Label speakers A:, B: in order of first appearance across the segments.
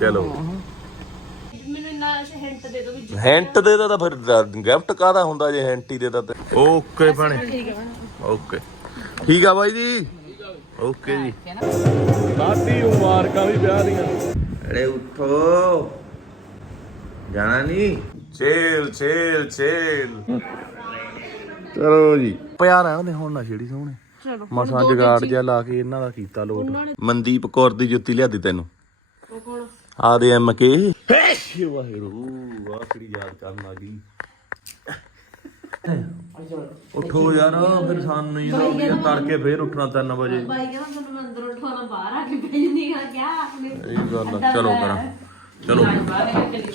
A: ਚਲੋ ਮੈਨੂੰ ਇੰਨਾ ਹਿੰਟ ਦੇ ਦੋ ਵੀ ਹੈਂਟ ਦੇ ਦਾ ਤਾਂ ਫਿਰ ਗਿਫਟ ਕਾਦਾ ਹੁੰਦਾ ਜੇ ਹਿੰਟੀ ਦੇ ਦਾ ਤੇ ਓਕੇ ਭਾਣੇ ਓਕੇ ਠੀਕ ਆ ਬਾਈ ਜੀ ਓਕੇ ਜੀ ਬਾਤੀ ਕਾ ਵੀ ਵਿਆਹ ਦੀਆਂ ਅਰੇ ਉੱਠੋ ਜਾਣਾ ਨਹੀਂ ਛੇਲ ਛੇਲ ਛੇਲ ਚਲੋ ਜੀ ਪਿਆ ਰਹਿੰਦੇ ਹੁਣ ਨਾ ਛੇੜੀ ਸੋਹਣੇ ਮਸਾਂ ਜਗਾੜ ਜਿਆ ਲਾ ਕੇ ਇਹਨਾਂ ਦਾ ਕੀਤਾ ਲੋਟ ਮਨਦੀਪ ਕੌਰ ਦੀ ਜੁੱਤੀ ਲਿਆਦੀ ਤੈਨੂੰ ਆਰਐਮ ਕੇ ਵਾਹਿਗੁਰੂ ਆ ਕਿਹੜੀ ਯਾਦ ਕਰਨ ਆ ਗਈ ਉੱਠੋ ਯਾਰ ਫਿਰ ਸਾਨੂੰ ਨਹੀਂ ਰੋਣੀ ਤੜਕੇ ਫੇਰ ਉੱਠਣਾ 3 ਵਜੇ ਬਾਈ ਕਹਿੰਦਾ ਤੁਹਾਨੂੰ ਮੈਂ ਅੰਦਰ ਉਠਾਉਣਾ ਬਾਹਰ ਆ ਕੇ ਨਹੀਂ ਆ ਕਿਆ ਆਪਣੇ ਇਹ ਗੱਲ ਚਲੋ ਕਰਾਂ ਚਲੋ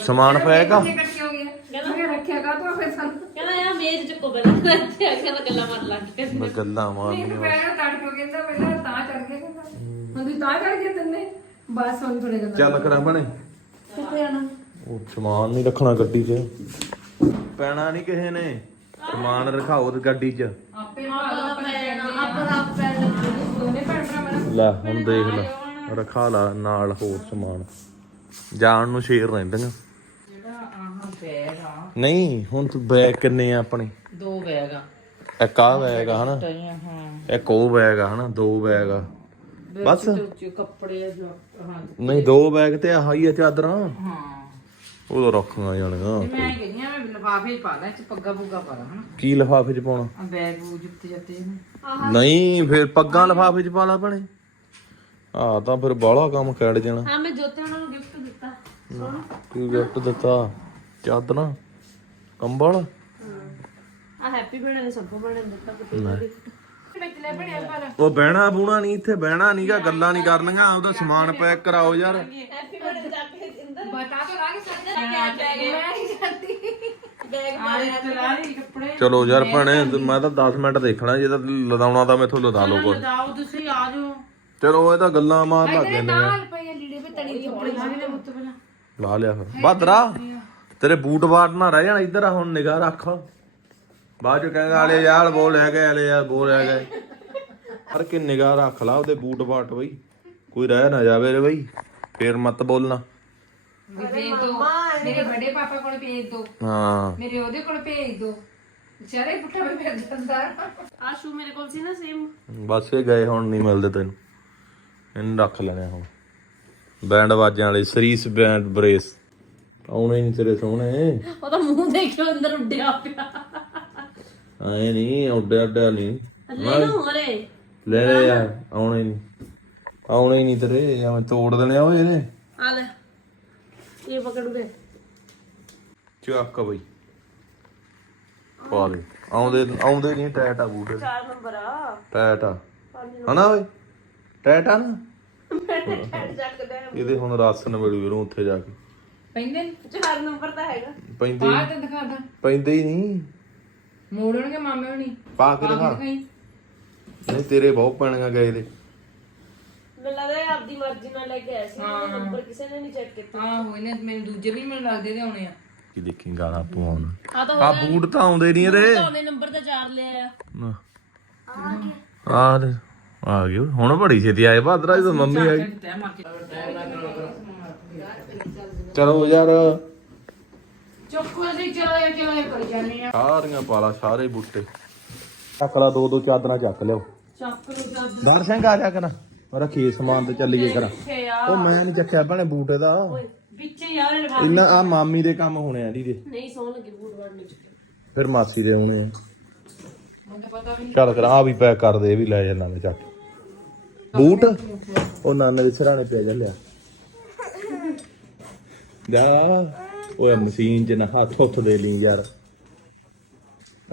A: ਸਮਾਨ ਪਏਗਾ ਹੋ ਗਿਆ ਕਹਿੰਦਾ ਤਾਂ ਫਿਰ ਸਾਨੂੰ ਕਹਿੰਦਾ ਯਾਰ ਮੇਜ਼ ਚੱਕੋ ਬੰਦ ਇੱਥੇ ਆ ਕੇ ਗੱਲਾਂ ਮਾਰ ਲੱਗ ਗਏ ਮੈਂ ਗੱਲਾਂ ਮਾਰਨੀਆਂ ਪੈਰ ਤੜਕ ਹੋ ਕਹਿੰਦਾ ਪਹਿਲਾਂ ਤਾਂ ਚੜ ਗਏ ਕਹਿੰਦਾ ਹੁਣ ਤੁਸੀਂ ਤਾਂ ਚੜ ਗਏ ਤੰਨੇ ਬਸ ਹੁਣ ਥੋੜੇ ਗੱਲਾਂ ਚੱਲ ਕਰਾ ਬਣੇ ਕਿੱਥੇ ਜਾਣਾ ਉਹ ਸਮਾਨ ਨਹੀਂ ਰੱਖਣਾ ਗੱਡੀ 'ਚ ਪੈਣਾ ਨਹੀਂ ਕਿਸੇ ਨੇ ਸਮਾਨ ਰਖਾਓ ਤੇ ਗੱਡੀ 'ਚ ਆਪੇ ਮਾਰਦਾ ਪੈਣਾ ਆਪਾਂ ਪੈਣ ਲੱਗੂ ਦੋਨੇ ਲੈ ਹੁਣ ਦੇਖ ਲੈ ਰਖਾ ਲਾ ਨਾਲ ਹੋਰ ਸਮਾਨ ਜਾਣ ਨੂੰ ਸ਼ੇਰ ਰਹਿੰਦੀਆਂ ਜਿਹੜਾ ਆਹ ਬੈਗ ਆ ਨਹੀਂ ਹੁਣ ਤੂੰ ਬੈਗ ਕਿੰਨੇ ਆ ਆਪਣੇ
B: ਦੋ ਬੈਗ ਆ
A: ਇੱਕ ਆ ਬੈਗ ਆ ਹਨਾ ਇੱਕ ਉਹ ਬੈਗ ਆ ਹਨਾ ਦੋ ਬੈਗ ਆ ਬਸ ਕੱਪੜੇ ਹਾਂ ਨਹੀਂ ਦੋ ਬੈਗ ਤੇ ਆਹ ਹੀ ਆ ਚਾਦਰਾਂ ਹਾਂ ਉਹ ਤਾਂ ਰੱਖਣਾ ਜਾਣਗਾ ਮੈਂ ਕਹਿੰਦੀ ਆ ਮੈਂ ਲਫਾਫੇ ਪਾ ਲਾਂ ਚ ਪੱਗਾ ਪੁੱਗਾ ਪਾ ਲਾਂ ਕੀ ਲਫਾਫੇ ਚ ਪਾਉਣਾ ਆ ਬੈਗ ਉਹ ਜੁੱਤੀ ਜੱਤੇ ਨਹੀਂ ਫਿਰ ਪੱਗਾਂ ਲਫਾਫੇ ਚ ਪਾ ਲਾ ਭਣੇ ਆ ਤਾਂ ਫਿਰ ਬਾਲਾ ਕੰਮ ਖੜ ਜਾਣਾ ਹਾਂ ਮੈਂ ਜੋਤੇ ਉਹਨਾਂ ਨੂੰ ਗਿਫਟ ਦਿੱਤਾ ਕੀ ਗਿਫਟ ਦਿੱਤਾ ਚਾਦਰਾਂ ਕੰਬਲ ਆ ਹੈਪੀ ਬਰਥਡੇ ਸਭ ਨੂੰ ਦਿੱਤਾ ਕਿ ਦਾ ਗਿਫਟ ਪਿਛਲੇ ਬੜਿਆ ਪਰ ਉਹ ਬਹਿਣਾ ਬੂਣਾ ਨਹੀਂ ਇੱਥੇ ਬਹਿਣਾ ਨਹੀਂਗਾ ਗੱਲਾਂ ਨਹੀਂ ਕਰਨੀਆਂ ਆਪਦਾ ਸਮਾਨ ਪੈਕ ਕਰਾਓ ਯਾਰ ਹੈਪੀ ਬਰਥਡੇ ਜਾ ਕੇ ਇੰਦਰ ਬਤਾ ਤਾਂ ਲਾਗੇ ਸੱਜਣ ਕਿਆ ਪੈ ਗਿਆ ਮੈਂ ਜਾਂਦੀ ਬੈਗ ਮਾਰਿਆ ਚਲਾਰੀ ਕੱਪੜੇ ਚਲੋ ਯਾਰ ਭੈਣੇ ਮੈਂ ਤਾਂ 10 ਮਿੰਟ ਦੇਖਣਾ ਜੇ ਤਾਂ ਲਦਾਉਣਾ ਤਾਂ ਮੈਥੋਂ ਲਦਾ ਲਓ ਕੋਈ ਲਦਾਓ ਤੁਸੀਂ ਆ ਜਾਓ ਚਲੋ ਇਹ ਤਾਂ ਗੱਲਾਂ ਮਾਰ ਲੱਗ ਗਏ ਨੇ ਲਾ ਲਿਆ ਫਿਰ ਤੇਰੇ ਬੂਟ ਬਾਟ ਨਾ ਰਹਿ ਜਾਣ ਇੱਧਰ ਆ ਹੁਣ ਨਿਗਾਹ ਰੱਖ ਬਾਅਦ ਚ ਕਹਿੰਦਾ ਹਲੇ ਯਾਰ ਬੋਲ ਹੈਗਾ ਹਲੇ ਯਾਰ ਲੈ ਹੈਗਾ ਪਰ ਕਿ ਨਿਗਾਹ ਰੱਖ ਲਾ ਉਹਦੇ ਬੂਟ ਬਾਟ ਬਈ ਕੋਈ ਰਹਿ ਨਾ ਜਾਵੇ ਰੇ ਬਈ ਫੇਰ ਮਤ ਬੋਲਣਾ ਵੀ ਭੇਜ ਦੋ ਮੇਰੇ ਵੱਡੇ ਪਾਪਾ ਕੋਲ ਭੇਜ ਦੋ ਹਾਂ
B: ਮੇਰੇ ਉਹਦੇ ਕੋਲ ਭੇਜ ਦੋ ਵਿਚਾਰੇ ਪੁੱਠਾ ਮੈਂ ਭੇਜ ਦਿੰਦਾ ਆਸ਼ੂ ਮੇਰੇ ਕੋਲ ਸੀ ਨਾ ਸੇਮ
A: ਬਸ ਇਹ ਗਏ ਹੁਣ ਨਹੀਂ ਮਿਲਦੇ ਤੈਨੂੰ ਇਹਨੂੰ ਰੱਖ ਲੈਣਾ ਹੁਣ ਬੈਂਡ ਵਾਜਣ ਵਾਲੇ ਸਰੀਸ ਬੈਂਡ ਬ੍ਰੇਸ ਪਾਉਣੇ ਨਹੀਂ ਤੇਰੇ ਸੋਹਣੇ ਉਹਦਾ ਮੂੰਹ ਦੇਖਿਓ ਅੰਦਰ ਉੱਡਿਆ ਪਿਆ ਆਏ ਨਹੀਂ ਉੱਡਿਆ ਉੱਡਿਆ ਨਹੀਂ ਲੈ ਨਾ ਹੋਰੇ ਲੈ ਲੈ ਯਾਰ ਆਉਣੇ ਨਹੀਂ ਆਉਣੇ ਹੀ ਨਹੀਂ ਤੇਰੇ ਐਵੇਂ ਤੋੜ ਦੇਣੇ ਆ ਓਏ ਇਹਨੇ ਆ ਲੈ
B: ਇਹ ਪਕੜ ਦੇ
A: ਆਕਾ ਬਈ ਪਾ ਦੇ ਆਉਂਦੇ ਆਉਂਦੇ ਨਹੀਂ ਟੈਟ ਆ ਬੂਟ 4 ਨੰਬਰ ਆ ਟੈਟ ਆ ਹਨਾ ਓਏ ਟੈਟ ਆ ਨਾ ਚੱਕਦਾ ਇਹਦੇ ਹੁਣ ਰਸ ਨਾ ਮਿਲੂ ਵੀਰੋਂ ਉੱਥੇ ਜਾ ਕੇ
B: ਪੈਂਦੇ 4 ਨੰਬਰ ਤਾਂ ਹੈਗਾ ਪੈਂਦੇ
A: ਦਿਖਾਦਾ ਪੈਂਦੇ ਹੀ ਨਹੀਂ ਮੋੜਨਗੇ ਮਾਮੇ ਹੋਣੀ ਪਾ ਕੇ ਦਿਖਾ ਨਹੀਂ ਤੇਰੇ ਬਹੁਤ ਪੈਣਗਾ ਗਏ ਦੇ
B: ਮੈਨੂੰ ਲੱਗਦਾ ਆਪਦੀ ਮਰਜ਼ੀ ਨਾਲ ਲੈ ਕੇ ਆਇਆ ਸੀ ਹਾਂ। ਨੰਬਰ ਕਿਸੇ ਨੇ ਨਹੀਂ ਚੈੱਕ ਕੀਤਾ ਹਾਂ ਹੋਏ ਨੇ ਮੈਨੂੰ ਦੂਜੇ
A: ਵੀ ਨੀ ਮੈਨੂੰ ਲੱਗਦੇ ਇਹਦੇ ਆਉਣੇ ਆ ਕੀ ਦੇਖੀ ਗਾਲਾਂ ਪਵਾਉਣ ਆ ਤਾਂ ਆ ਬੂਟ ਤਾਂ ਆਉਂਦੇ ਨਹੀਂ ਰੇ ਆਉਂਦੇ ਨੰਬਰ ਤਾਂ ਚਾਰ ਲਿਆ ਆ ਆ ਗਏ ਆ ਗਏ ਹੁਣ ਬੜੀ ਛੇਤੀ ਆਏ ਭਾਦਰਾ ਤਾਂ ਮੰਮੀ ਆਈ ਚਲੋ ਯਾਰ ਆ ਸਾਰੀਆਂ ਪਾਲਾ ਸਾਰੇ ਬੂਟੇ ਚੱਕ ਲਾ ਦੋ ਦੋ ਚਾਦਰਾਂ ਚੱਕ ਲਿਓ ਚੱਕ ਲਓ ਦਰ ਸਿੰਘ ਆ ਜਾ ਕਰਾਂ ਰੱਖੀ ਸਮਾਨ ਤੇ ਚੱਲੀਏ ਕਰਾਂ ਉਹ ਮੈਂ ਨਹੀਂ ਚੱਕਿਆ ਭਾਣੇ ਬੂਟੇ ਦਾ ਓਏ ਵਿੱਚ ਇੰਨਾ ਆ ਮਾਮੀ ਦੇ ਕੰਮ ਹੋਣੇ ਆ ਦੀਦੀ ਨਹੀਂ ਫਿਰ ਮਾਸੀ ਦੇ ਹੋਣੇ ਮੈਨੂੰ ਪਤਾ ਵੀ ਚੱਲ ਕਰ ਆ ਵੀ ਪੈਕ ਕਰ ਦੇ ਇਹ ਵੀ ਲੈ ਜਾਣਾ ਮੈਂ ਚੱਕ ਬੂਟ ਉਹ ਨਾਨੇ ਦੇ ਸਿਰਾਣੇ ਪਿਆ ਜਾ ਲਿਆ ਜਾ ਓਏ ਮਸ਼ੀਨ 'ਚ ਨਾ ਹੱਥ ਹੁੱਥ ਦੇ ਲਈ ਯਾਰ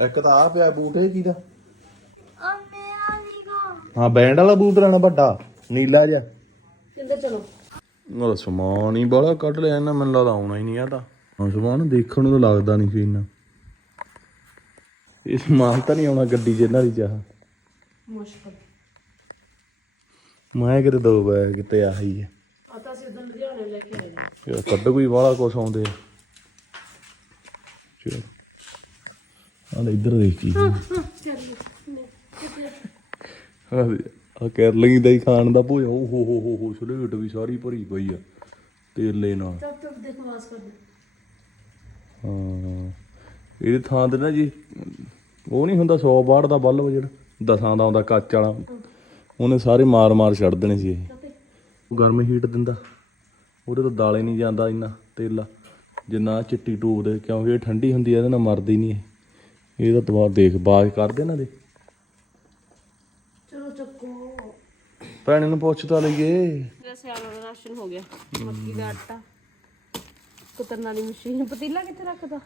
A: ਇੱਕ ਤਾਂ ਆ ਪਿਆ ਬੂਟ ਇਹ ਦਾ ਹਾਂ ਬੈਂਡ ਵਾਲਾ ਬੂਟ ਲੈਣਾ ਵੱਡਾ ਨੀਲਾ ਜਿਹਾ ਕਿੱਧਰ ਚਲੋ ਉਹ ਸਮਾਨ ਹੀ ਬੜਾ ਕੱਢ ਲਿਆ ਇਹਨਾਂ ਮੈਨੂੰ ਲੱਗਦਾ ਆਉਣਾ ਹੀ ਨਹੀਂ ਆਦਾ ਹਾਂ ਸਮਾਨ ਦੇਖਣ ਨੂੰ ਤਾਂ ਲੱਗਦਾ ਨਹੀਂ ਸੀ ਇਹਨਾਂ ਇਹ ਸਮਾਨ ਤਾਂ ਨਹੀਂ ਆਉਣਾ ਗੱਡੀ ਜਿਹਨਾਂ ਇਹਨਾਂ ਦੀ ਚਾਹ ਮੁਸ਼ਕਲ ਮੈਂ ਕਿਤੇ ਦੋ ਬੈ ਕਿਤੇ ਆਹੀ ਹੈ ਆ ਤਾਂ ਅਸੀਂ ਉਦੋਂ ਲੁਧਿਆਣੇ ਲੈ ਕੇ ਆਏ ਕੱਢ ਕੋਈ ਵਾਲਾ ਕੁਛ ਆਉਂਦੇ ਆ ਚਲ ਆ ਲੈ ਇੱਧਰ ਦੇਖ ਕੀ ਹਾਂ ਆ ਕੈਰਲਿੰਗ ਦਾ ਹੀ ਖਾਣ ਦਾ ਭੋਜ ਓ ਹੋ ਹੋ ਹੋ ਹੋ ਸਲੇਟ ਵੀ ਸਾਰੀ ਭਰੀ ਪਈ ਆ ਤੇਲੇ ਨਾਲ ਟਪ ਟਪ ਦੇ ਖਵਾਸ ਕਰ ਹਾਂ ਇਹਦੇ ਥਾਂ ਤੇ ਨਾ ਜੀ ਉਹ ਨਹੀਂ ਹੁੰਦਾ 100 ਬਾੜ ਦਾ ਬੱਲਬ ਜਿਹੜਾ ਦਸਾਂ ਦਾ ਆਉਂਦਾ ਕੱਚ ਵਾਲਾ ਉਹਨੇ ਸਾਰੇ ਮਾਰ ਮਾਰ ਛੱਡ ਦੇਣੇ ਸੀ ਇਹ ਗਰਮ ਹੀਟ ਦਿੰਦਾ ਉਹਦੇ ਤੋਂ ਦਾਲੇ ਨਹੀਂ ਜਾਂਦਾ ਇੰਨਾ ਤੇਲਾ ਜਿੰਨਾ ਚਿੱਟੀ ਟੂਬ ਦੇ ਕਿਉਂਕਿ ਇਹ ਠੰਡੀ ਹੁੰਦੀ ਹੈ ਇਹਦੇ ਨਾਲ ਮਰਦੀ ਨਹੀਂ ਇਹ ਇਹਦਾ ਤਵਾ ਦੇਖ ਬਾਜ ਕਰਦੇ ਇਹਨਾਂ ਦੇ
B: ਚਲੋ ਚੱਕੋ
A: ਭੈਣ ਨੂੰ ਪੁੱਛ ਤਾਂ ਲਈਏ ਮੇਰਾ ਸਿਆਲ ਦਾ ਰਾਸ਼ਨ ਹੋ ਗਿਆ
B: ਮੱਕੀ ਦਾ ਆਟਾ ਕੁਤਰਨ ਵਾਲੀ ਮਸ਼ੀਨ ਪਤੀਲਾ ਕਿੱਥੇ ਰੱਖਦਾ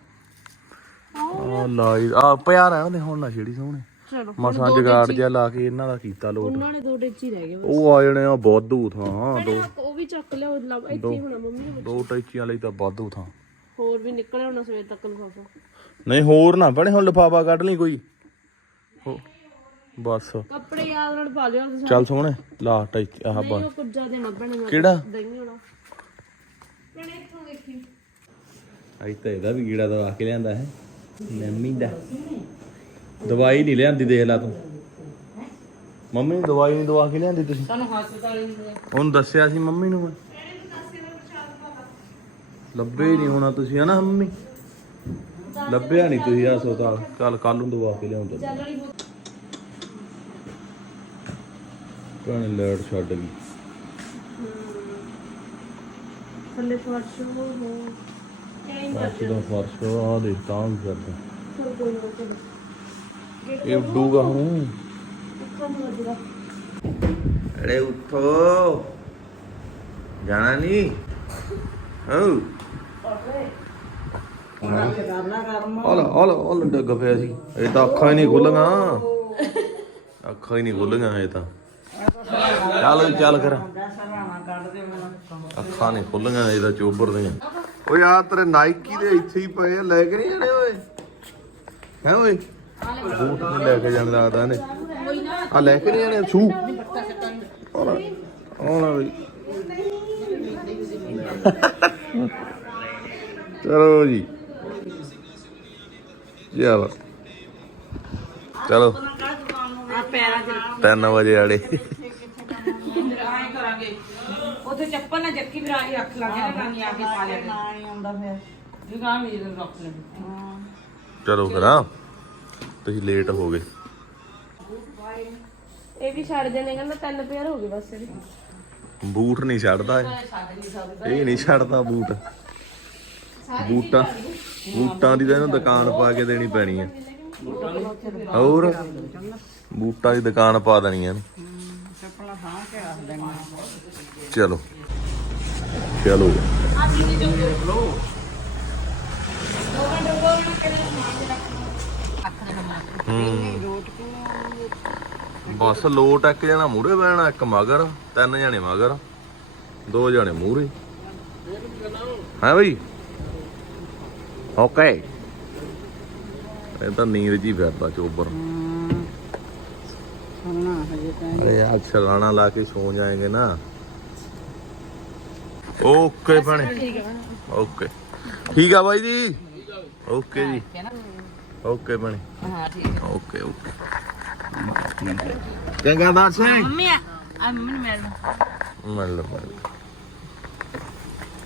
A: ਆ ਲਾਈ ਆ ਪਿਆ ਰਹਿਣ ਉਹਨੇ ਹੁਣ ਨਾ ਛੇੜੀ ਸੋਹਣੇ ਚਲੋ ਮਸਾਂ ਜਗਾੜ ਜਿਆ ਲਾ ਕੇ ਇਹਨਾਂ ਦਾ ਕੀਤਾ ਲੋਟ ਉਹਨਾਂ ਨੇ ਦੋ ਟੇਚੀ ਰਹਿ ਗਏ ਉਹ ਆ ਜਣੇ ਆ ਵਾਧੂ ਥਾਂ ਦੋ ਉਹ ਵੀ ਚੱਕ ਲਿਆ ਉਹ ਲਾ ਇੱਥੇ ਹੁਣ ਮੰਮੀ ਦੋ ਟੇਚੀਆਂ ਲਈ ਤਾਂ ਵਾਧੂ ਥਾਂ ਹੋਰ ਵੀ ਨਿਕਲੇ ਹੋਣਾ ਸਵੇਰ ਤੱਕ ਲਫਾਫਾ ਨਹੀਂ ਹੋਰ ਨਾ ਬਣੇ ਹੁਣ ਲਫਾਫਾ ਕੱਢ ਲਈ ਕੋਈ ਬਸ ਕੱਪੜੇ ਯਾਦ ਨਾਲ ਪਾ ਲਿਓ ਤੁਸੀਂ ਚੱਲ ਸੋਹਣੇ ਲਾ ਟਾਈ ਆਹ ਬਸ ਕਿਹੜਾ ਕੁੱਜਾ ਦੇ ਦੇਖੀ ਮੈਂ ਤਾਂ ਇਹਦਾ ਵੀ ਕੀੜਾ ਦਵਾ ਕੇ ਲਿਆਂਦਾ ਹੈ ਮੰਮੀ ਦਾ ਦਵਾਈ ਨਹੀਂ ਲਿਆਂਦੀ ਦੇਖ ਲਾ ਤੂੰ ਮੰਮੀ ਨੂੰ ਦਵਾਈ ਨਹੀਂ ਦਵਾ ਕੇ ਲਿਆਂਦੀ ਤੁਸੀਂ ਤੁਹਾਨੂੰ ਹਸਪਤਾਲ ਉਹਨੂੰ ਦੱਸਿਆ ਸੀ ਮੰਮੀ ਨੂੰ ਮੈਂ ਲੱਭੇ ਨਹੀਂ ਹੋਣਾ ਤੁਸੀਂ ਹਨਾ ਮੰਮੀ ਲੱਭਿਆ ਨਹੀਂ ਤੁਸੀਂ ਆ ਸੋਤਾ ਕੱਲ ਕੱਲ ਨੂੰ ਦਵਾ ਕੇ ਲਿਆਉਂਦਾ ਚੱਲ ਵਾਲੀ ਭੈਣੇ ਲੈਟ ਛੱਡ ਗਈ
B: ਥੱਲੇ ਫਰਸ਼ ਹੋ
A: ਟਾਈਮ ਅੱਜ ਦਾ ਫਰਸ਼ ਆ ਦੇ ਤਾਂ ਵੀ ਇਹ ਡੂਗਾ ਹੂੰ ਅਰੇ ਉੱਠੋ ਜਾਣਾ ਨਹੀਂ ਹਾਂ ਹਲੋ ਹਲੋ ਹਲ ਡੱਗ ਪਿਆ ਸੀ ਇਹ ਤਾਂ ਅੱਖਾਂ ਹੀ ਨਹੀਂ ਖੁੱਲੀਆਂ ਅੱਖਾਂ ਹੀ ਨਹੀਂ ਖੁੱਲੀਆਂ ਇਹ ਤਾਂ ਚੱਲ ਚੱਲ ਕਰ ਅੱਖਾਂ ਨਹੀਂ ਖੁੱਲੀਆਂ ਇਹ ਤਾਂ ਚੋਬਰ ਦੀਆਂ ਓਏ ਆ ਤੇਰੇ ਨਾਈਕੀ ਦੇ ਇੱਥੇ ਹੀ ਪਏ ਲੈ ਕੇ ਨਹੀਂ ਜਾਣੇ ਓਏ ਹੈ ਓਏ ਬੂਟ ਨਹੀਂ ਲੈ ਕੇ ਜਾਣ ਲੱਗਦਾ ਨੇ ਆ ਲੈ ਕੇ ਨਹੀਂ ਜਾਣੇ ਸੂ ਆਉਣਾ ਹੋਣਾ ਵੀ ਚਲੋ ਜੀ ਚਲੋ ਚਲੋ ਤਿੰਨ ਵਜੇ ਵਾਲੇ ਉਥੇ ਚੱਪਲ ਨਾ ਜੱਕੀ ਵੀ ਰਾਹੀ ਰੱਖ ਲਾਂਗੇ ਨਾ ਨਾਨੀ ਆ ਕੇ ਪਾ ਲੈਣੀ ਨਾ ਨਹੀਂ ਆਉਂਦਾ ਫਿਰ ਜੁਗਾਂ ਵੀ ਰੱਖ ਰੱਖ ਲੈਣੀ ਚਲੋ ਆ ਤੁਸੀਂ ਲੇਟ ਹੋ ਗਏ
B: ਇਹ ਵੀ ਛੱਡ ਦੇਣੇ ਕਹਿੰਦਾ ਤਿੰਨ ਪੇਅਰ ਹੋ ਗਏ ਬਸ
A: ਇਹ ਬੂਟ ਨਹੀਂ ਛੱਡਦਾ ਇਹ ਨਹੀਂ ਛੱਡਦਾ ਬੂਟ ਬੂਟਾ ਬੂਟਾਂ ਦੀ ਤਾਂ ਦੁਕਾਨ ਪਾ ਕੇ ਦੇਣੀ ਪੈਣੀ ਆ ਹੋਰ ਬੂਟਾਂ ਦੀ ਦੁਕਾਨ ਪਾ ਦੇਣੀ ਆ ਚਲੋ ਚਲੋ ਬਸ ਲੋਟ ਇੱਕ ਜਣਾ ਮੂਰੇ ਬਹਿਣਾ ਇੱਕ ਮਗਰ ਤਿੰਨ ਜਣੇ ਮਗਰ ਦੋ ਜਣੇ ਮੂਰੇ ਹਾਂ ਬਈ ਓਕੇ ਇਹ ਤਾਂ ਨੀਂਦ ਜੀ ਫਿਰਦਾ ਚੋਬਰ ਸੁਣਨਾ ਹਜੇ ਤਾਂ ਅਰੇ ਆ ਚਲਾਣਾ ਲਾ ਕੇ ਸੌ ਜਾਏਗੇ ਨਾ ਓਕੇ ਭਣੇ ਓਕੇ ਠੀਕ ਆ ਬਾਈ ਜੀ ਓਕੇ ਜੀ ਓਕੇ ਭਣੇ ਹਾਂ ਠੀਕ ਓਕੇ ਓਕੇ ਚੰਗਾ ਦਾ ਸਿੰਘ ਮੰਮੀ ਆ ਮੈਨੂੰ ਮਿਲ
B: ਮਿਲ ਮਿਲ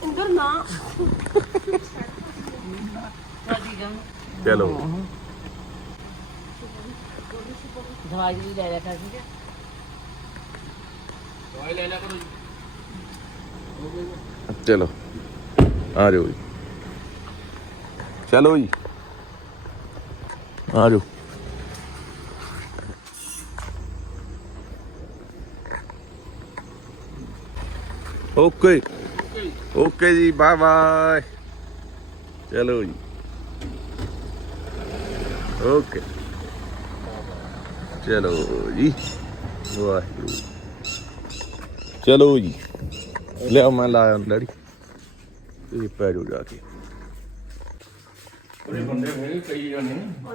B: ਇੰਦਰ ਨਾ
A: ਚਲੋ ਦਵਾਈ ਵੀ ਲੈ ਲਿਆ ਕਰ ਠੀਕ ਹੈ ਦਵਾਈ ਲੈ ਲਿਆ ਕਰੋ ਚਲੋ ਆ ਜਾਓ ਜੀ ਚਲੋ ਜੀ ਆ ਜਾਓ ਓਕੇ ਓਕੇ ਜੀ ਬਾਏ ਬਾਏ ਚਲੋ ਜੀ ਓਕੇ ਚਲੋ ਜੀ ਵਾਹਿਗੁਰੂ ਚਲੋ ਜੀ ਲਿਆ ਮੈਂ ਲਾਇਆ ਲੜੀ ਇਹ ਪੈ ਜੋ ਜਾ ਕੇ ਉਹਦੇ ਬੰਦੇ ਹੋਏ ਕਈ ਜਾਣੇ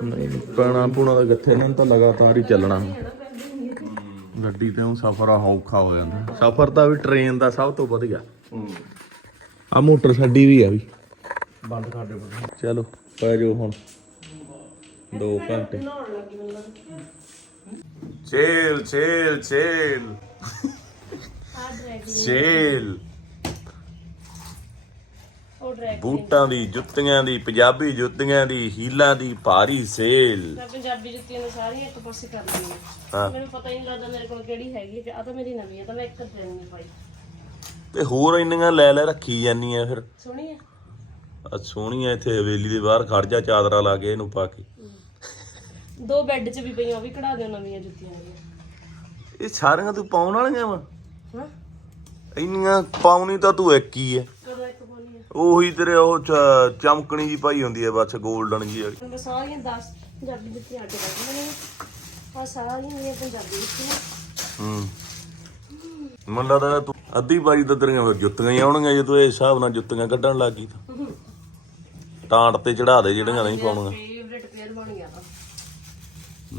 A: ਨਹੀਂ ਪਾਣਾ ਪੂਣਾ ਦਾ ਗੱਥੇ ਨਾਲ ਤਾਂ ਲਗਾਤਾਰ ਹੀ ਚੱਲਣਾ ਗੱਡੀ ਤੇ ਉਹ ਸਫ਼ਰ ਔਖਾ ਹੋ ਜਾਂਦਾ ਸਫ਼ਰ ਤਾਂ ਵੀ ਟ੍ਰੇਨ ਦਾ ਸਭ ਤੋਂ ਵਧੀਆ ਆ ਮੋਟਰ ਛੱਡੀ ਵੀ ਆ ਵੀ ਬੰਦ ਕਰ ਦੇ ਚਲੋ ਪੈ ਜੋ ਹੁਣ 2 ਘੰਟੇ ਛੇਲ ਛੇਲ ਛੇਲ ਛੇਲ ਬੂਟਾਂ ਦੀ ਜੁੱਤੀਆਂ ਦੀ ਪੰਜਾਬੀ ਜੁੱਤੀਆਂ ਦੀ ਹੀਲਾਂ ਦੀ ਭਾਰੀ ਸੇਲ ਮੈਂ ਪੰਜਾਬੀ ਜੁੱਤੀਆਂ ਨੂੰ ਸਾਰੀਆਂ ਇੱਕ ਪਾਸੇ ਕਰ ਲਈਆਂ ਮੈਨੂੰ ਪਤਾ ਹੀ ਨਹੀਂ ਲੱਗਦਾ ਮੇਰੇ ਕੋਲ ਕਿਹੜੀ ਹੈਗੀ ਆ ਤਾਂ ਮੇਰੀ ਨਵੀਂ ਆ ਤਾਂ ਮੈਂ ਇੱਕ ਦਿਨ ਨਹੀਂ ਪਾਈ ਤੇ ਹੋਰ ਇੰਨੀਆਂ ਲੈ ਲੈ ਰੱਖੀ ਆ ਫਿਰ ਸੋਹਣੀ ਆ ਸੋਹਣੀ ਆ ਇੱਥੇ ਹਵੇਲੀ ਦੇ ਬਾਹਰ ਖੜ ਜਾ ਚਾਦਰਾ ਲਾ ਕੇ ਇਹਨੂੰ ਪਾ ਕੇ
B: ਦੋ ਬੈੱਡ 'ਚ ਵੀ ਪਈਆਂ ਉਹ ਵੀ ਕਢਾ ਦਿਓ ਨਵੀਆਂ ਜੁੱਤੀਆਂ
A: ਇਹ ਸਾਰੀਆਂ ਤੂੰ ਪਾਉਣ ਵਾਲੀਆਂ ਵਾ ਹਾਂ ਇੰਨੀਆਂ ਪਾਉਣੀ ਤਾਂ ਤੂੰ ਇੱਕ ਹੀ ਐ ਕਦੋਂ ਇੱਕ ਪਾਉਣੀ ਆ ਉਹੀ ਤੇਰੇ ਉਹ ਚ- ਚਮਕਣੀ ਜੀ ਪਾਈ ਹੁੰਦੀ ਐ ਬਸ 골ਡਨ ਜੀ ਵਾਲੀ ਮੈਂ ਸਾਰੀਆਂ 10 ਪੰਜਾਬੀ ਜੁੱਤੀਆਂ ਅੱਡ ਕਰ ਆ ਸਾਰੀਆਂ ਇਹ ਪੰਜਾਬੀ ਜੁੱਤੀਆਂ ਹੂੰ ਮੈਨੂੰ ਲੱਗਦਾ ਤੂੰ ਅੱਧੀ ਵਾਰੀ ਤਾਂ ਤੇਰੀਆਂ ਫਿਰ ਜੁੱਤੀਆਂ ਹੀ ਆਉਣਗੀਆਂ ਜੇ ਤੂੰ ਇਹ ਹਿਸਾਬ ਨਾਲ ਜੁੱਤੀਆਂ ਕੱਢਣ ਲੱਗੀ ਤਾਂ ਟਾਂਟ ਤੇ ਚੜਾ ਦੇ ਜਿਹੜੀਆਂ ਨਹੀਂ ਪਾਉਣੀਆਂ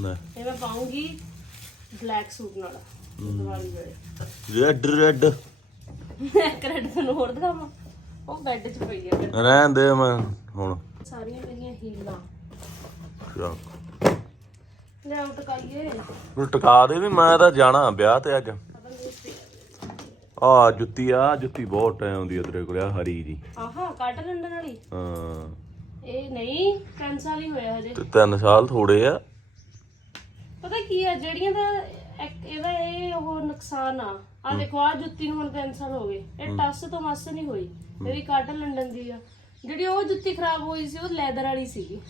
B: ਲੈ ਇਹ ਮੈਂ ਪਾਉਂਗੀ ਬਲੈਕ ਸੂਟ ਨਾਲ ਦੀਵਾਲੀ
A: ਵੇਲੇ ਰੈੱਡ ਰੈੱਡ ਮੈਂ ਕਰੈਡ ਤੁਹਾਨੂੰ ਹੋਰ ਦਿਖਾਵਾਂ ਉਹ ਬੈੱਡ 'ਚ ਪਈ ਆ ਰਹਿਣ ਦੇ ਮੈਂ ਹੁਣ ਸਾਰੀਆਂ ਮੇਰੀਆਂ ਹੀਲਾਂ
B: ਚੱਲ। ਲੈ ਆਉ ਟਕਾਈਏ
A: ਉਹ ਟਕਾ ਦੇ ਵੀ ਮੈਂ ਤਾਂ ਜਾਣਾ ਵਿਆਹ ਤੇ ਅੱਜ ਆ ਜੁੱਤੀ ਆ ਜੁੱਤੀ ਬਹੁਤ ਟਾਈਮ ਆਉਂਦੀ ਆ ਤੇਰੇ ਕੋਲ ਆ ਹਰੀ ਜੀ
B: ਆਹਾ ਕੱਟ ਅੰਡਰ ਵਾਲੀ ਹਾਂ ਇਹ ਨਹੀਂ ਸਾਲ ਹੀ ਹੋਇਆ ਹਜੇ ਤੇ
A: 3 ਸਾਲ ਥੋੜੇ ਆ
B: ਪਤਾ ਕੀ ਆ ਜਿਹੜੀਆਂ ਦਾ ਇੱਕ- ਇਹਦਾ ਇਹ ਉਹ ਨੁਕਸਾਨ ਆ ਆ ਦੇਖੋ ਆ ਜੁੱਤੀ ਨੂੰ ਹੁਣ 3 ਸਾਲ ਹੋ ਗਏ ਇਹ ਟੱਸ ਤੋਂ ਮੱਸ ਨਹੀਂ ਹੋਈ ਮੇਰੀ ਕਾਟ ਲੰਡਨ ਦੀ ਆ ਜਿਹੜੀ ਉਹ ਜੁੱਤੀ ਖਰਾਬ ਹੋਈ ਸੀ ਉਹ ਲੈਦਰ ਵਾਲੀ ਸੀਗੀ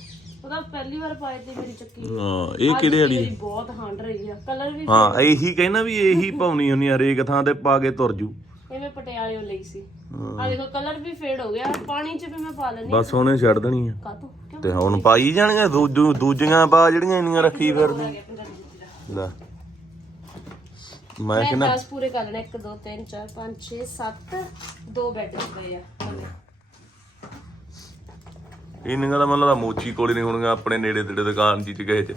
B: ਉਹਦਾ ਪਹਿਲੀ ਵਾਰ ਪਾਏ ਤੇ ਮੇਰੀ ਚੱਕੀ
A: ਹਾਂ ਇਹ ਕਿਹੜੇ ਵਾਲੀ ਬਹੁਤ ਹੰਡ ਰਹੀ ਆ ਕਲਰ ਵੀ ਹਾਂ ਇਹੀ ਕਹਿਣਾ ਵੀ ਇਹੀ ਪਾਉਣੀ ਹੁੰਨੀ ਆ ਰੇਕ ਥਾਂ ਤੇ ਪਾ ਕੇ ਤੁਰ ਜੂ
B: ਇਹਵੇਂ ਪਟਿਆਲੇ ਲਈ ਸੀ ਆ ਦੇਖੋ ਕਲਰ ਵੀ ਫੇਡ ਹੋ ਗਿਆ ਪਾਣੀ 'ਚ ਵੀ ਮੈਂ ਪਾ ਲੈਣੀ
A: ਬਸ ਉਹਨੇ ਛੱਡ ਦੇਣੀ ਆ ਕਾਤੋਂ ਤੇ ਹੁਣ ਪਾਈ ਜਾਣੀਆਂ ਦੂਜੀਆਂ ਪਾ ਜਿਹੜੀਆਂ ਇੰਨੀਆਂ ਰੱਖੀ ਫਿਰਦੀ ਲੈ
B: ਮੈਂ ਮੈਂ ਕਹਿੰਦਾ ਪੂਰੇ ਕਰ ਲੈਣੇ 1 2 3 4 5 6 7 ਦੋ ਬੈੱਡ ਪਏ ਆ
A: ਇਹ ਨਿੰਗਾ ਦਾ ਮਤਲਬ ਮੋਚੀ ਕੋਲੀ ਨਹੀਂ ਹੋਣਗਾ ਆਪਣੇ ਨੇੜੇ ਤੇੜੇ ਦੁਕਾਨ ਜੀ ਚ ਕਿਸੇ ਚ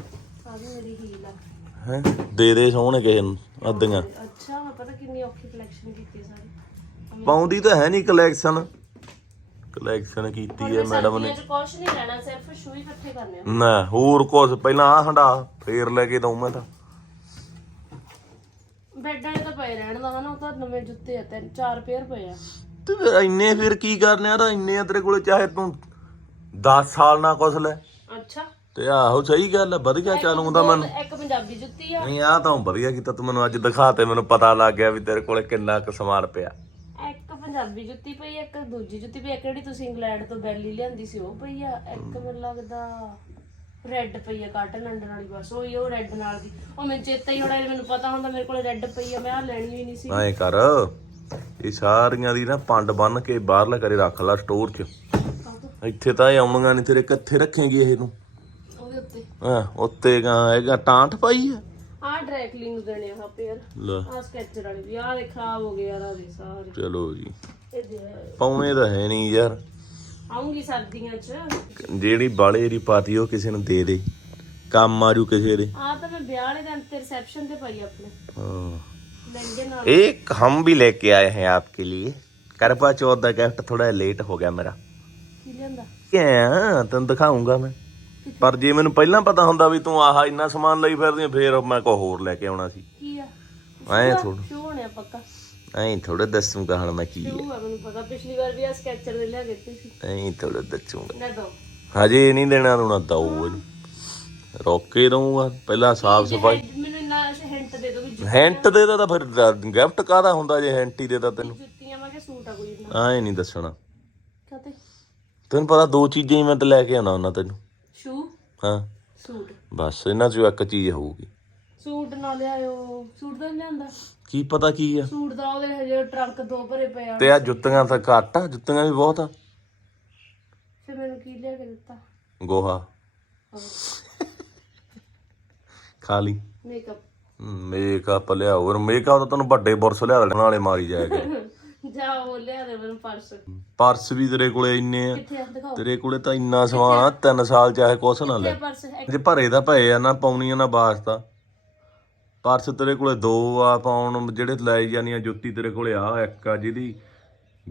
A: ਆ ਮੇਰੀ ਹੀਲ ਹੈ ਦੇ ਦੇ ਸੋਹਣੇ ਕਿਸੇ ਨੂੰ ਅੱਧੀਆਂ ਅੱਛਾ ਮੈਂ ਪਤਾ ਕਿੰਨੀ ਔਖੀ ਕਲੈਕਸ਼ਨ ਕੀਤੀ ਸਾਰੀ ਪਾਉਂਦੀ ਤਾਂ ਹੈ ਨਹੀਂ ਕਲੈਕਸ਼ਨ ਕਲੈਕਸ਼ਨ ਕੀਤੀ ਹੈ ਮੈਡਮ ਨੇ ਕੁਝ ਨਹੀਂ ਲੈਣਾ ਸਿਰਫ ਸ਼ੂ ਹੀ ਇਕੱਠੇ ਕਰਨੇ ਆ। ਨਾ ਹੋਰ ਕੁਝ ਪਹਿਲਾਂ ਆ ਹੰਡਾ ਫੇਰ ਲੈ ਕੇ ਦਊਂ ਮੈਂ ਤਾਂ
B: ਬੈਡਾਂ 'ਤੇ ਤਾਂ ਪਏ ਰਹਿਣ ਦਾ ਨਾ ਨਵੇਂ ਜੁੱਤੇ ਆ ਤਿੰਨ ਚਾਰ ਪੇਅਰ ਪਏ ਆ
A: ਫਿਰ ਇੰਨੇ ਫਿਰ ਕੀ ਕਰਨੇ ਆ ਤਾਂ ਇੰਨੇ ਆ ਤੇਰੇ ਕੋਲੇ ਚਾਹੇ ਤੂੰ 10 ਸਾਲ ਨਾ ਕੁਛ ਲੈ ਅੱਛਾ ਤੇ ਆਹੋ ਸਹੀ ਗੱਲ ਆ ਵਧੀਆ ਚੱਲ ਮਨ
B: ਇੱਕ ਪੰਜਾਬੀ ਜੁੱਤੀ
A: ਆ ਨਹੀਂ ਆ ਤਾਂ ਵਧੀਆ ਕੀਤਾ ਤੂੰ ਮੈਨੂੰ ਅੱਜ ਦਿਖਾ ਤੇ ਮੈਨੂੰ ਪਤਾ ਲੱਗ ਗਿਆ ਵੀ ਤੇਰੇ ਕੋਲੇ ਕਿੰਨਾ ਕੁ ਸਮਾਨ ਪਿਆ
B: ਇੱਕ ਪੰਜਾਬੀ ਜੁੱਤੀ ਪਈ ਇੱਕ ਦੂਜੀ ਜੁੱਤੀ ਪਈ ਇੱਕ ਜਿਹੜੀ ਤੁਸੀਂ ਇੰਗਲੈਂਡ ਤੋਂ ਬੈਲੀ ਲਿਆਂਦੀ ਸੀ ਉਹ ਪਈ ਆ ਇੱਕ ਮੈਨੂੰ ਲੱਗਦਾ ਰੈੱਡ ਪਈ ਆ ਕਾਟਨ ਅੰਡਰ ਵਾਲੀ ਬਸ ਹੀ ਉਹ ਰੈੱਡ ਨਾਲ ਦੀ ਉਹ ਮੈਨੂੰ ਚੇਤਾ ਹੀ ਹੋੜਾ ਮੈਨੂੰ ਪਤਾ ਹੁੰਦਾ ਮੇਰੇ ਕੋਲ ਰੈੱਡ ਪਈ ਆ ਮੈਂ ਆ ਲੈਣੀ ਵੀ ਨਹੀਂ ਸੀ
A: ਐ ਕਰ ਇਹ ਸਾਰੀਆਂ ਦੀ ਨਾ ਪੰਡ ਬੰਨ ਕੇ ਬਾਹਰਲਾ ਕਰੇ ਰੱਖ ਲੈ ਸਟੋਰ 'ਚ ਇੱਥੇ ਤਾਂ ਇਹ ਆਉਣੀਆਂ ਨਹੀਂ ਤੇਰੇ ਕਿੱਥੇ ਰੱਖੇਂਗੀ ਇਹ ਨੂੰ ਉਹਦੇ ਉੱਤੇ ਹਾਂ ਉੱਤੇ ਗਾ ਹੈਗਾ ਟਾਂਟ ਪਾਈ ਆ
B: ਆ ਡਾਇਰੈਕਟਲੀ ਨੂੰ ਦੇਣੇ ਆ ਪੇਅਰ ਆ ਸਕੈਚਰ ਵਾਲੇ ਵੀ ਆ ਦੇ ਖਰਾਬ ਹੋ ਗਏ ਯਾਰ ਆ ਦੇ ਸਾਰੇ ਚਲੋ ਜੀ
A: ਪੌਣੇ ਤਾਂ ਹੈ ਨਹੀਂ ਯਾਰ
B: ਆਉਂਗੀ ਸਰਦੀਆਂ 'ਚ
A: ਜਿਹੜੀ ਬਾਲੇ ਦੀ ਪਾਤੀ ਉਹ ਕਿਸੇ ਨੂੰ ਦੇ ਦੇ ਕੰਮ ਆਜੂ ਕਿਸੇ ਦੇ
B: ਆਹ ਤਾਂ ਮੈਂ ਵਿਆਹ ਵਾਲੇ ਦਿਨ ਤੇ ਰਿਸੈਪਸ਼ਨ ਤੇ ਪਾਈ ਆਪਣੇ
A: ਹਾਂ ਲਹਿੰਗੇ ਨਾਲ एक हम भी लेके आए हैं आपके लिए करवा चौथ का गिफ्ट थोड़ा लेट हो गया मेरा ਕੀ ਲਿਆਂਦਾ ਕਿਆ ਤੈਨੂੰ ਦਿਖਾਉਂਗਾ ਮੈਂ ਪਰ ਜੇ ਮੈਨੂੰ ਪਹਿਲਾਂ ਪਤਾ ਹੁੰਦਾ ਵੀ ਤੂੰ ਆਹ ਇੰਨਾ ਸਮਾਨ ਲਈ ਫਿਰਦੀ ਆਂ, ਫੇਰ ਮੈਂ ਕੋ ਹੋਰ ਲੈ ਕੇ ਆਉਣਾ ਸੀ
B: ਕੀ ਆ ਐਂ ਥੋੜਾ
A: ਸ਼ੂ ਹੋਣਿਆ ਪੱਕਾ ਐਂ ਥੋੜਾ ਦੱਸੂਗਾ ਹਣ ਮੈਂ ਕੀ ਹੈ ਮੈਨੂੰ ਪਤਾ ਪਿਛਲੀ ਵਾਰ ਵੀ ਆ ਸਕੈਚਰ ਦੇ ਲਿਆ ਦਿੱਤੇ ਸੀ ਐਂ ਥੋੜਾ ਦੱਸੂਗਾ ਨਾ ਦੋ ਹਜੇ ਨਹੀਂ ਦੇਣਾ ਰੋਣਾ ਦਊ ਰੋਕ ਕੇ ਦਊਗਾ ਪਹਿਲਾਂ ਸਾਫ ਸਫਾਈ ਮੈਨੂੰ ਇੰਨਾ ਹਿੰਟ ਦੇ ਦੋ ਵੀ ਹਿੰਟ ਹੈਂਟ ਦੇ ਦਾ ਤਾਂ ਫਿਰ ਗਿਫਟ ਕਾਦਾ ਹੁੰਦਾ ਜੇ ਹੈਂਟੀ ਦੇਦਾ ਤੈਨੂੰ ਜੁੱਤੀਆਂ ਮੈਂ ਕਿ ਸੂਟ ਆ ਕੋਈ ਨਾ ਐਂ ਨਹੀਂ ਦੱਸਣਾ ਕਾਤੇ ਤੈਨੂੰ ਪਤਾ ਦੋ ਚੀਜ਼ਾਂ ਹੀ ਮੈਂ ਤਾਂ ਲੈ ਕੇ ਆਉਣਾ ਉਹਨਾਂ ਤੈਨੂੰ ਸ਼ੂ ਹਾਂ ਸੂਟ ਬਸ ਇਹਨਾਂ ਚੋਂ ਇੱਕ ਚੀਜ਼ ਹੋਊਗੀ
B: ਸੂਟ ਨਾ ਲਿਆਇਓ ਸੂਟ ਤਾਂ ਲਿਆਂਦਾ
A: ਕੀ ਪਤਾ ਕੀ ਆ ਸੂਟ ਦਾ ਉਹਦੇ ਹਜੇ ਟਰੰਕ ਦੋ ਭਰੇ ਪਏ ਆ ਤੇ ਆ ਜੁੱਤੀਆਂ ਤਾਂ ਘੱਟ ਆ ਜੁੱਤੀਆਂ ਵੀ ਬਹੁਤ ਆ
B: ਫਿਰ ਮੈਨੂੰ ਕੀ ਲਿਆ ਕੇ ਦਿੱਤਾ
A: ਗੋਹਾ ਖਾਲੀ ਮੇਕਅਪ ਮੇਕਅਪ ਲਿਆ ਹੋਰ ਮੇਕਅਪ ਤਾਂ ਤੈਨੂੰ ਵੱਡੇ ਬੁਰਸ ਲਿਆ ਦੇਣ ਵਾਲੇ ਮਾਰੀ ਜਾਏਗਾ
B: ਜਾ ਉਹ ਲਿਆ ਦੇ ਮੈਨੂੰ ਪਰਸ
A: ਪਰਸ ਵੀ ਤੇਰੇ ਕੋਲੇ ਇੰਨੇ ਆ ਕਿੱਥੇ ਦਿਖਾਓ ਤੇਰੇ ਕੋਲੇ ਤਾਂ ਇੰਨਾ ਸਮਾਨ ਆ 3 ਸਾਲ ਚਾਹੇ ਕੁਛ ਨਾ ਲੈ ਪਰਸ ਜੇ ਭਰੇ ਦਾ ਭਏ ਆ ਨਾ ਪਾਉਣੀਆਂ ਨਾ ਬਾਸਤਾ ਪਰਸ ਤੇਰੇ ਕੋਲੇ ਦੋ ਆ ਪਾਉਣ ਜਿਹੜੇ ਲੈ ਜਾਨੀਆਂ ਜੁੱਤੀ ਤੇਰੇ ਕੋਲੇ ਆ ਇੱਕ ਆ ਜਿਹਦੀ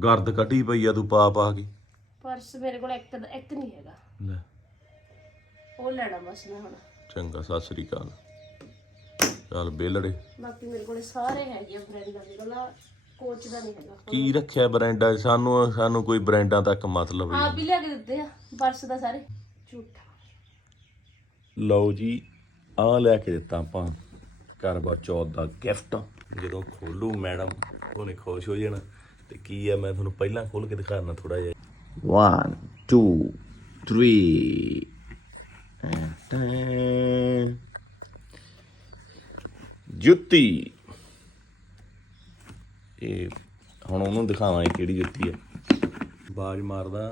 A: ਗਰਦ ਕੱਢੀ ਪਈ ਆ ਤੂੰ ਪਾ ਪਾ ਕੇ
B: ਪਰਸ ਮੇਰੇ ਕੋਲ ਇੱਕ ਇੱਕ ਨਹੀਂ ਹੈਗਾ ਲੈ ਉਹ ਲੈਣਾ ਬਸ ਨਾ ਹੁਣ
A: ਚੰਗਾ ਸਤਿ ਸ੍ਰੀ ਅਕਾਲ ਚੱਲ ਬੇਲੜੇ
B: ਬਾਕੀ ਮੇਰੇ ਕੋਲੇ ਸਾਰੇ ਹੈਗੇ ਫਰੈਂਡਾਂ ਦੇ ਕੋਲ ਕੋਚ ਦਾ ਨਹੀਂ ਹੈਗਾ
A: ਕੀ ਰੱਖਿਆ ਬ੍ਰਾਂਡਾਂ ਸਾਨੂੰ ਸਾਨੂੰ ਕੋਈ ਬ੍ਰਾਂਡਾਂ ਤੱਕ ਮਤਲਬ ਨਹੀਂ ਆ ਵੀ ਲਿਆ ਕੇ ਦਿੱਤੇ ਆ ਪਰਸ ਦਾ ਸਾਰੇ ਝੂਠਾ ਲਓ ਜੀ ਆ ਲੈ ਕੇ ਦਿੱਤਾ ਆਪਾਂ ਕਰਵਾ ਚੌਥ ਦਾ ਗਿਫਟ ਜਦੋਂ ਖੋਲੂ ਮੈਡਮ ਉਹਨੇ ਖੁਸ਼ ਹੋ ਜਾਣਾ ਤੇ ਕੀ ਆ ਮੈਂ ਤੁਹਾਨੂੰ ਪਹਿਲਾਂ ਖੋਲ ਕੇ ਦਿਖਾਣਾ ਥੋੜਾ ਜਿਹਾ 1 2 3 ਜੁੱਤੀ ਇਹ ਹੁਣ ਉਹਨੂੰ ਦਿਖਾਵਾਂ ਇਹ ਕਿਹੜੀ ਜੁੱਤੀ ਹੈ ਬਾਜ ਮਾਰਦਾ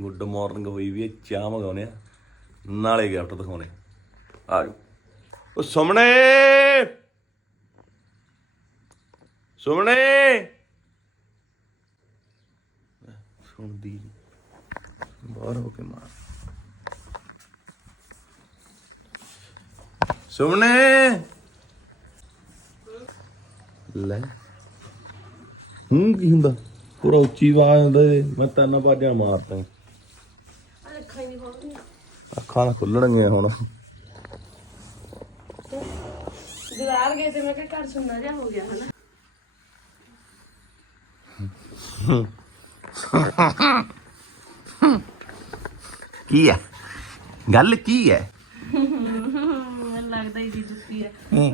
A: ਗੁੱਡ ਮਾਰਨਿੰਗ ਹੋਈ ਵੀ ਚਾਹ ਮਗਾਉਨੇ ਆ ਨਾਲੇ ਗਿਫਟ ਦਿਖਾਉਣੇ ਆ ਜਾਓ ਉਹ ਸਾਹਮਣੇ ਸੁਣਨੇ ਸੁਣਦੀ ਬਾਹਰ ਹੋ ਕੇ ਮਾਰ ਸੁਣਨੇ ਲੈ ਹੂੰ ਕੀ ਹੁੰਦਾ ਪੂਰਾ ਉੱਚੀ ਆਵਾਜ਼ ਹੁੰਦਾ ਮੈਂ ਤਾਂ ਨਾ ਬਾਜਾਂ ਮਾਰਦਾ
B: ਅੱਖਾਂ ਨਹੀਂ ਖੋਲਣੀਆਂ
A: ਅੱਖਾਂ ਨਾ ਖੁੱਲਣਗੀਆਂ ਹੁਣ
B: ਦੁਆਰ ਗਏ ਤੇ ਮੈਂ ਕਿਹਾ ਘਰ ਸੁਣਨਾ ਜਾ ਹੋ ਗਿਆ ਹਨਾ
A: ਕੀ ਹੈ ਗੱਲ ਕੀ ਹੈ ਲੱਗਦਾ ਹੀ ਜੀ ਜੁੱਤੀ ਹੈ ਨੋ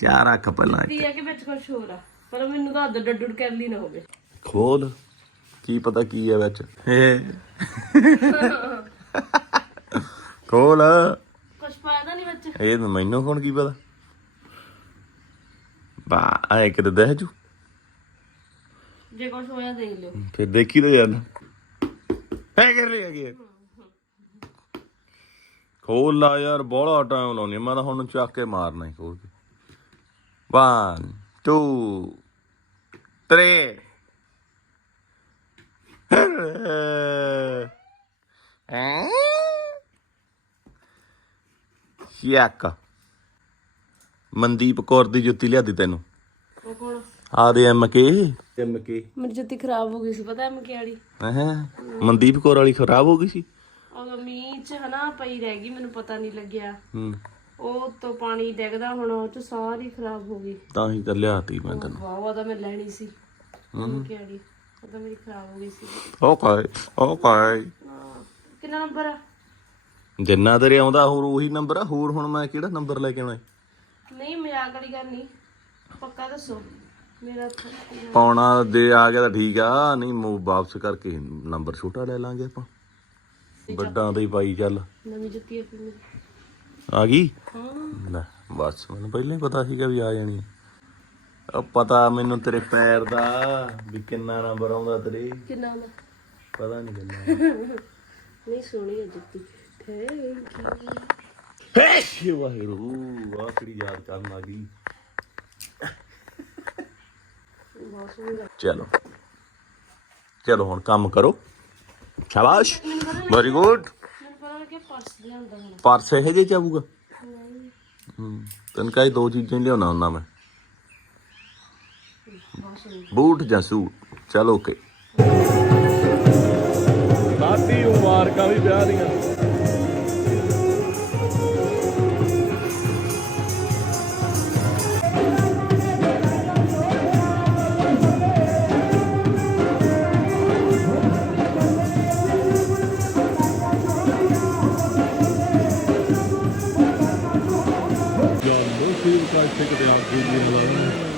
A: ਚਾਰ ਅੱਖ ਪਹਿਲਾਂ ਜੁੱਤੀ ਹੈ ਕਿ ਵਿੱਚ
B: ਕੁਝ ਹੋਰ ਆ ਪਰ ਮੈਨੂੰ ਤਾਂ ਅੱਧ ਡੱਡੜ ਕਰਲੀ ਨਾ ਹੋਵੇ
A: ਖੋਲ ਕੀ ਪਤਾ ਕੀ ਹੈ ਵਿੱਚ ਖੋਲ ਕੁਛ ਪਤਾ ਨਹੀਂ ਵਿੱਚ ਇਹ ਮੈਨੂੰ ਕੌਣ ਕੀ ਪਤਾ ਬਾ ਆਏ ਕਿਤੇ ਦੇਖ ਜੂ
B: ਜੇ ਕੁਝ ਹੋਇਆ ਦੇਖ ਲਿਓ
A: ਫਿਰ ਦੇਖੀ ਤਾਂ ਯਾਰ ਹੈ ਕਰ ਲਿਆ ਕੀ ਖੋਲ ਲਾ ਯਾਰ ਬੋਲਾ ਟਾਈਮ ਲਾਉਣੀ ਮੈਂ ਤਾਂ ਹੁਣ ਚੱਕ ਕੇ ਮਾਰਨਾ ਹੀ ਖੋਲ ਕੇ 1 2 3 ਹੈ ਯਾਕਾ ਮਨਦੀਪ ਕੌਰ ਦੀ ਜੁੱਤੀ ਲਿਆਦੀ ਤੈਨੂੰ ਉਹ ਕੋਣ ਆ ਦੇ ਐਮ ਕੇ ਐਮ
B: ਕੇ ਮੇਰੀ ਜੁੱਤੀ ਖਰਾਬ ਹੋ ਗਈ ਸੀ ਪਤਾ ਕੇ ਵਾਲੀ
A: ਹਾਂ ਮਨਦੀਪ ਕੌਰ ਵਾਲੀ ਖਰਾਬ ਹੋ ਗਈ ਸੀ
B: ਉਹ ਮੀਚ ਹਨਾ ਪਈ ਰਹਿ ਗਈ ਮੈਨੂੰ ਪਤਾ ਨਹੀਂ ਲੱਗਿਆ ਹੂੰ ਉਹ ਤੋਂ ਪਾਣੀ ਡਿੱਗਦਾ ਹੁਣ ਉਹ ਚ ਸਾਰੀ ਖਰਾਬ ਹੋ ਗਈ
A: ਤਾਂ ਹੀ ਤਾਂ ਲਿਆਤੀ ਮੈਂ
B: ਤੈਨੂੰ ਵਾਹ ਉਹ ਤਾਂ ਮੈਂ ਲੈਣੀ ਸੀ ਐਮਕੇ ਵਾਲੀ ਉਹ ਤਾਂ ਮੇਰੀ ਖਰਾਬ ਹੋ ਗਈ ਸੀ
A: ਓਕੇ ਓਕੇ ਹਾਂ। ਕਿੰਨਾ ਨੰਬਰ ਆ ਜਿੰਨਾ ਤੇਰੇ ਆਉਂਦਾ ਹੋਰ ਉਹੀ ਨੰਬਰ ਆ ਹੋਰ ਹੁਣ ਮੈਂ ਕਿਹੜਾ ਨੰਬਰ ਲੈ ਕੇ ਆਉਣਾ ਹੈ
B: ਨਹੀਂ ਮਜ਼ਾਕ ਵਾਲੀ ਗੱਲ ਨਹੀਂ ਪੱਕਾ ਦੱਸੋ
A: ਮੇਰਾ ਪੌਣਾ ਦੇ ਆ ਗਿਆ ਤਾਂ ਠੀਕ ਆ ਨਹੀਂ ਮੂਵ ਵਾਪਸ ਕਰਕੇ ਨੰਬਰ ਛੋਟਾ ਲੈ ਲਾਂਗੇ ਆਪਾਂ ਵੱਡਾਂ ਦੇ ਹੀ ਪਾਈ ਚੱਲ ਨਵੀਂ ਜੁੱਤੀ ਆ ਆ ਗਈ ਹਾਂ ਲੈ ਬਸ ਮੈਨੂੰ ਪਹਿਲਾਂ ਹੀ ਪਤਾ ਸੀਗਾ ਵੀ ਆ ਜਾਣੀ ਆ। ਉਹ ਪਤਾ ਮੈਨੂੰ ਤੇਰੇ ਪੈਰ ਦਾ ਵੀ ਕਿੰਨਾ ਨੰਬਰ ਆਉਂਦਾ ਤੇਰੇ ਕਿੰਨਾ ਨਾ ਪਤਾ ਨਹੀਂ ਕਿੰਨਾ
B: ਨਹੀਂ ਸੋਹਣੀ ਜੁੱਤੀ ਥੈਂਕ
A: ਯੂ ਹੇ ਵਾਹਿਗੁਰੂ ਆਖਰੀ ਯਾਦ ਕਰਨ ਆ ਗਈ ਚਲੋ ਚਲੋ ਹੁਣ ਕੰਮ ਕਰੋ ਸ਼ਾਬਾਸ਼ ਵੈਰੀ ਗੁੱਡ ਪਰਸ ਇਹ ਜੇ ਚਾਹੂਗਾ ਤਨ ਕਾਈ ਦੋ ਚੀਜ਼ਾਂ ਲਿਆਉਣਾ ਹੁੰਦਾ ਮੈਂ ਬੂਟ ਜਾਂ ਸੂਟ ਚਲੋ ਓਕੇ ਬਾਤੀ ਉਮਾਰ ਕਾ ਵੀ ਵਿਆਹ ਦੀਆਂ I think about Vivian alone.